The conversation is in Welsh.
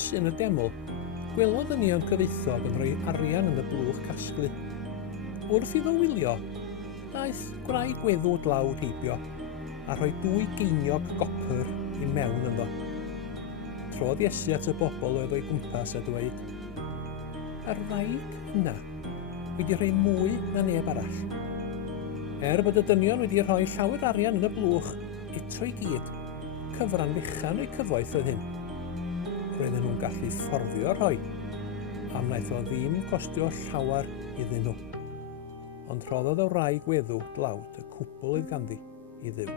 bws yn y deml, gwelodd y nion cyfoethog yn rhoi arian yn y blwch casglu. Wrth iddo wylio, daeth gwraig weddw dlawd heibio a rhoi 2 geiniog gopr i mewn ynddo. Trodd Iesu at y bobl oedd o'i gwmpas a dweud, "Yr wraig yna wedi rhoi mwy na neb arall. Bod y dynion wedi rhoi llawer arian yn y blwch eto i gyd, cyfran fechan o'i cyfoeth oedd hyn. Roedden nhw'n gallu fforddio rhoi, am wnaeth o ddim costio llawer iddyn nhw. Ond rhoddodd y wraig weddw dlawd y cwbl oedd ganddi i Dduw."